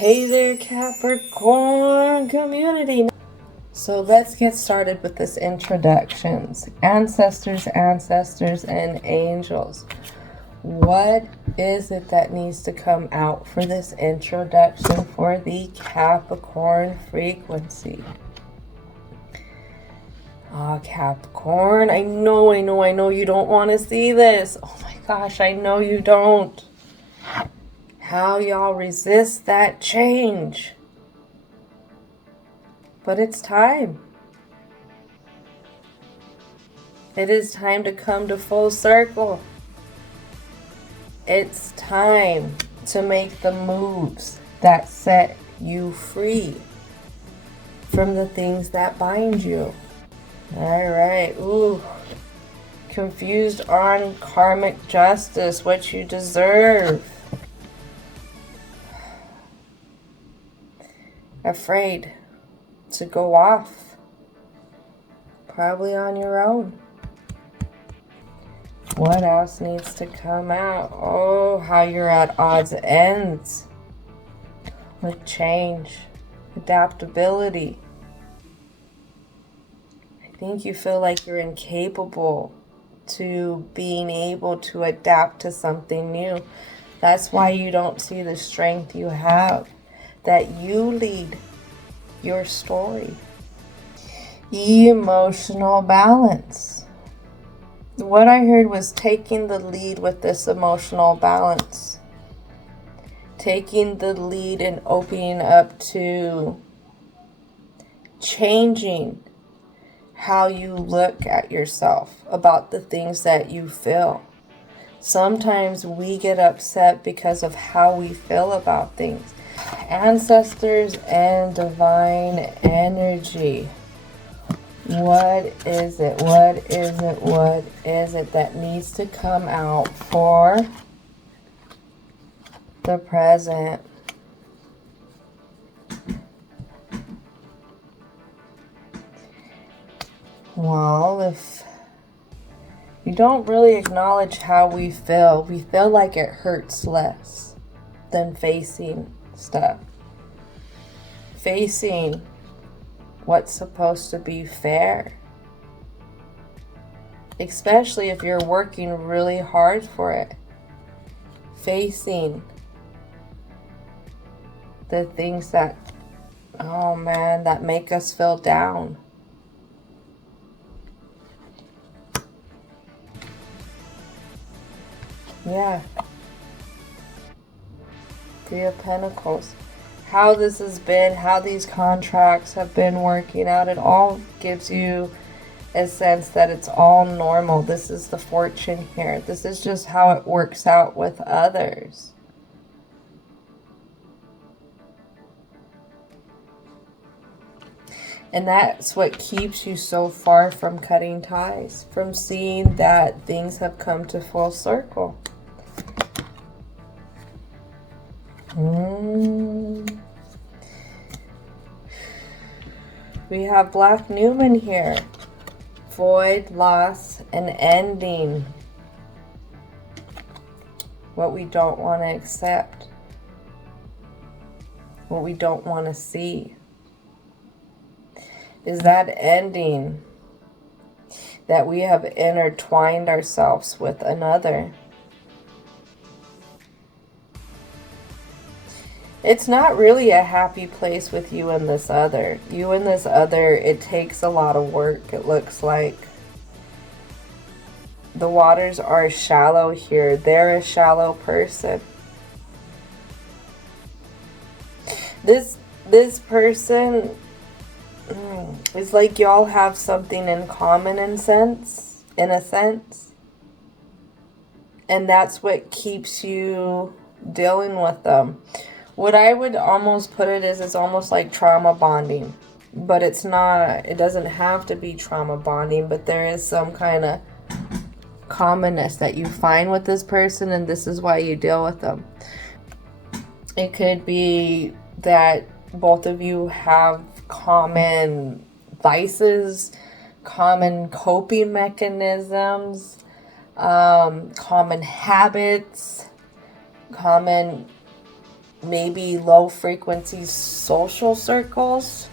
Hey there, Capricorn community. So let's get started with this introductions. Ancestors, and angels. What is it that needs to come out for this introduction for the Capricorn frequency? Capricorn, I know you don't want to see this. Oh my gosh, I know you don't. How y'all resist that change. But it's time. It is time to come to full circle. It's time to make the moves that set you free from the things that bind you. Alright, ooh. Confused on karmic justice, what you deserve. Afraid to go off. Probably on your own. What else needs to come out? Oh, how you're at odds ends with change, adaptability. I think you feel like you're incapable to being able to adapt to something new. That's why you don't see the strength you have, that you lead your story. Emotional balance. What I heard was taking the lead with this emotional balance. Taking the lead and opening up to changing how you look at yourself about the things that you feel. Sometimes we get upset because of how we feel about things. Ancestors and divine energy. What is it that needs to come out for the present? Well, if you don't really acknowledge how we feel like it hurts less than facing stuff. Facing what's supposed to be fair. Especially if you're working really hard for it. Facing the things that, oh man, that make us feel down. Yeah. Three of Pentacles. How this has been, how these contracts have been working out, it all gives you a sense that it's all normal. This is the fortune here. This is just how it works out with others. And that's what keeps you so far from cutting ties, from seeing that things have come to full circle. We have Black Newman here. Void, loss, and ending. What we don't want to accept. What we don't want to see. Is that ending that we have intertwined ourselves with another. It's not really a happy place with you and this other. You and this other, it takes a lot of work, it looks like. The waters are shallow here. They're a shallow person. This person, it's like y'all have something in common in a sense. And that's what keeps you dealing with them. What I would almost put it is, it's almost like trauma bonding. But it's not, it doesn't have to be trauma bonding, but there is some kind of commonness that you find with this person, and this is why you deal with them. It could be that both of you have common vices, common coping mechanisms, common habits, common maybe low frequency social circles.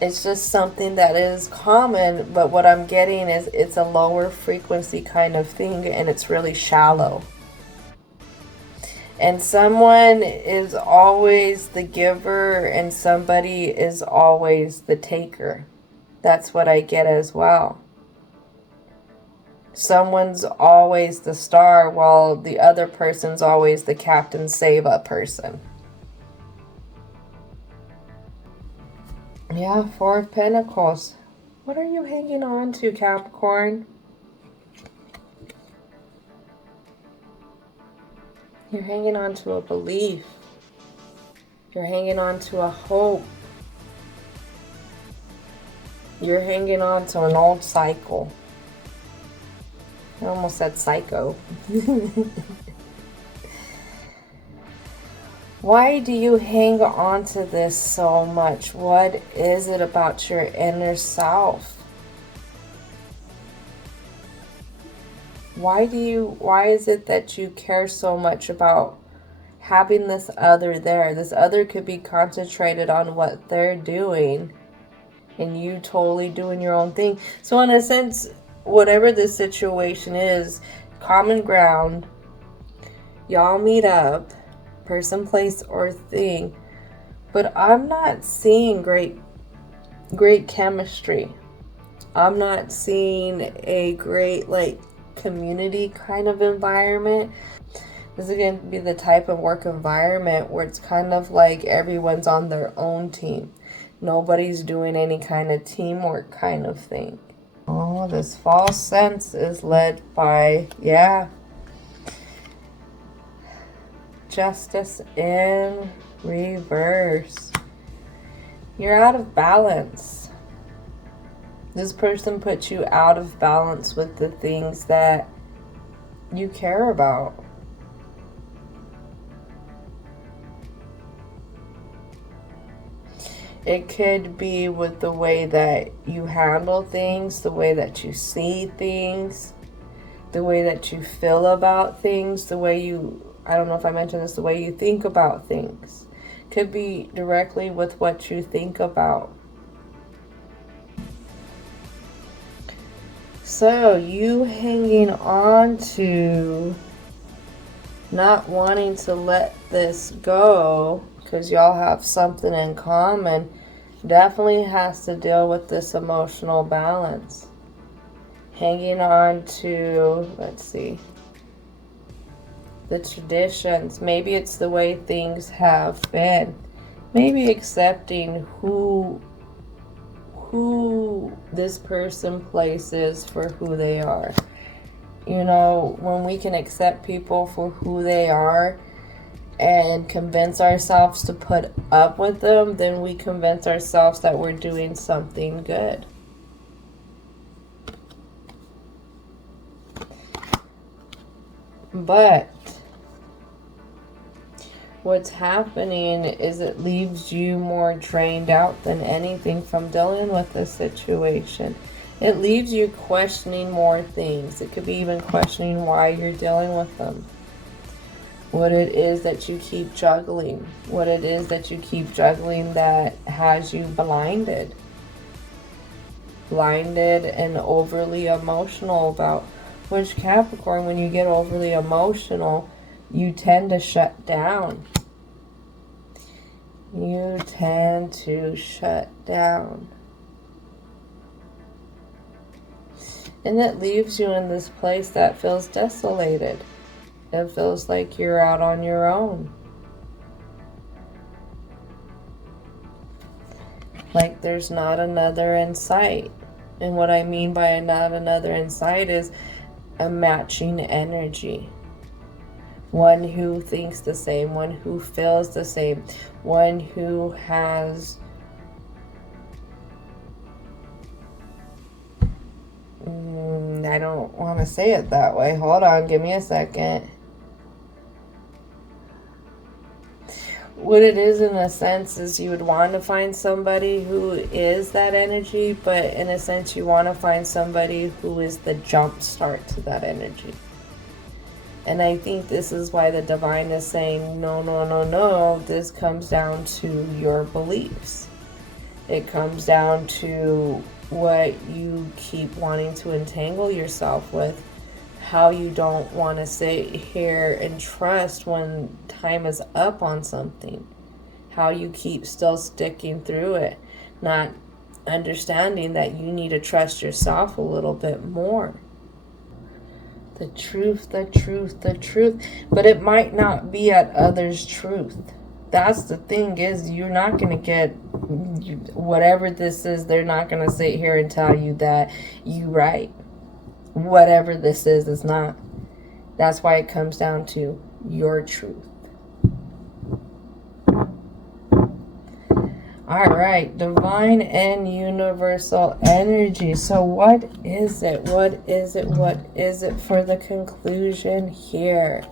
It's just something that is common, but what I'm getting is it's a lower frequency kind of thing, and it's really shallow. And someone is always the giver and somebody is always the taker. That's what I get as well. Someone's always the star while the other person's always the Captain Save-Up person. Yeah, Four of Pentacles. What are you hanging on to, Capricorn? You're hanging on to a belief. You're hanging on to a hope. You're hanging on to an old cycle. I almost said psycho. Why do you hang on to this so much? What is it about your inner self? Why is it that you care so much about having this other there? This other could be concentrated on what they're doing and you totally doing your own thing. So in a sense, whatever the situation is, common ground, y'all meet up, person, place, or thing, but I'm not seeing great chemistry. I'm not seeing a great community kind of environment. This is going to be the type of work environment where it's kind of like everyone's on their own team. Nobody's doing any kind of teamwork kind of thing. Oh, this false sense is led by, Justice in reverse. You're out of balance. This person puts you out of balance with the things that you care about. It could be with the way that you handle things, the way that you see things, the way that you feel about things, the way I don't know if I mentioned this, the way you think about things. Could be directly with what you think about. So you hanging on to not wanting to let this go because y'all have something in common definitely has to deal with this emotional balance. Hanging on to, let's see, the traditions. Maybe it's the way things have been. Maybe accepting who this person places for who they are. You know, when we can accept people for who they are and convince ourselves to put up with them, then we convince ourselves that we're doing something good. But what's happening is it leaves you more drained out than anything from dealing with this situation. It leaves you questioning more things. It could be even questioning why you're dealing with them. What it is that you keep juggling. What it is that you keep juggling that has you blinded. Blinded and overly emotional about. Which Capricorn, when you get overly emotional, you tend to shut down. You tend to shut down. And it leaves you in this place that feels desolated. It feels like you're out on your own. Like there's not another in sight. And what I mean by not another in sight is a matching energy. One who thinks the same, one who feels the same, one who has I don't want to say it that way. Hold on, give me a second. What it is in a sense is you would want to find somebody who is that energy, but in a sense you want to find somebody who is the jump start to that energy. And I think this is why the divine is saying, no, no, no, no. This comes down to your beliefs. It comes down to what you keep wanting to entangle yourself with. How you don't want to sit here and trust when time is up on something. How you keep still sticking through it. Not understanding that you need to trust yourself a little bit more. The truth, the truth, the truth. But it might not be at others' truth. That's the thing, is you're not going to get whatever this is. They're not going to sit here and tell you that you right. Whatever this is not. That's why it comes down to your truth. All right, divine and universal energy. So what is it? What is it? What is it for the conclusion here?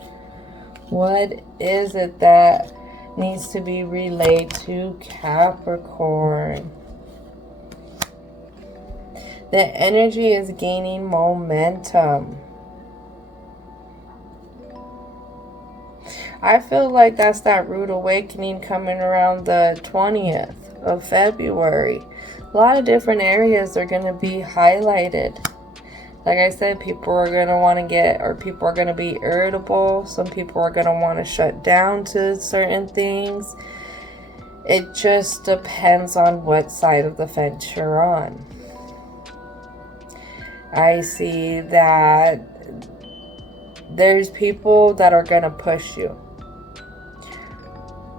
What is it that needs to be relayed to Capricorn? The energy is gaining momentum. I feel like that's that rude awakening coming around the 20th of February. A lot of different areas are going to be highlighted. Like I said, people are going to want to people are going to be irritable. Some people are going to want to shut down to certain things. It just depends on what side of the fence you're on. I see that there's people that are going to push you.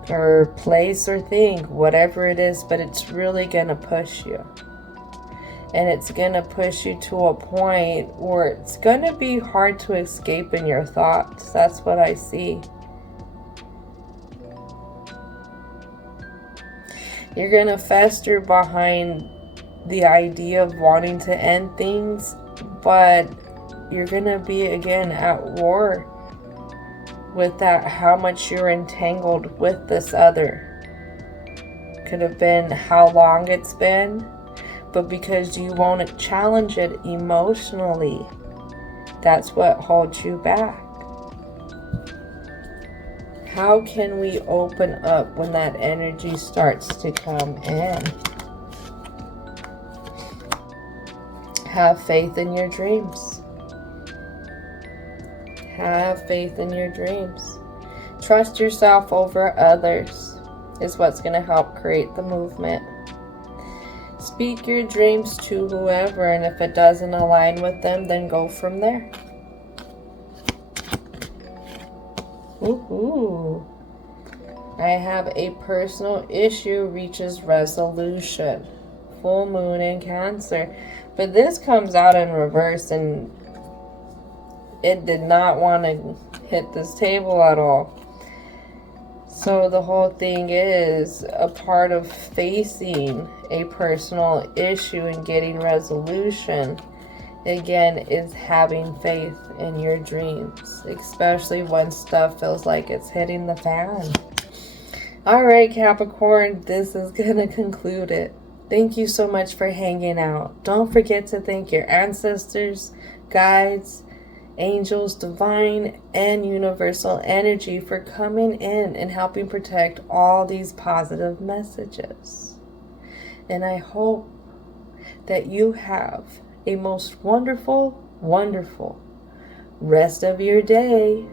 Or place or thing, whatever it is, but it's really going to push you. And it's going to push you to a point where it's going to be hard to escape in your thoughts. That's what I see. You're going to fester behind the idea of wanting to end things, but you're going to be again at war with that, how much you're entangled with this other. Could have been how long it's been, but because you won't challenge it emotionally, that's what holds you back. How can we open up when that energy starts to come in? Have faith in your dreams. Have faith in your dreams. Trust yourself over others is what's going to help create the movement. Speak your dreams to whoever, and if it doesn't align with them, then go from there. Ooh. I have a personal issue reaches resolution. Full moon in Cancer. But this comes out in reverse, and it did not want to hit this table at all. So the whole thing is a part of facing a personal issue and getting resolution, again, is having faith in your dreams, especially when stuff feels like it's hitting the fan. All right, Capricorn, this is going to conclude it. Thank you so much for hanging out. Don't forget to thank your ancestors, guides, angels, divine, and universal energy for coming in and helping protect all these positive messages. And I hope that you have a most wonderful, wonderful rest of your day.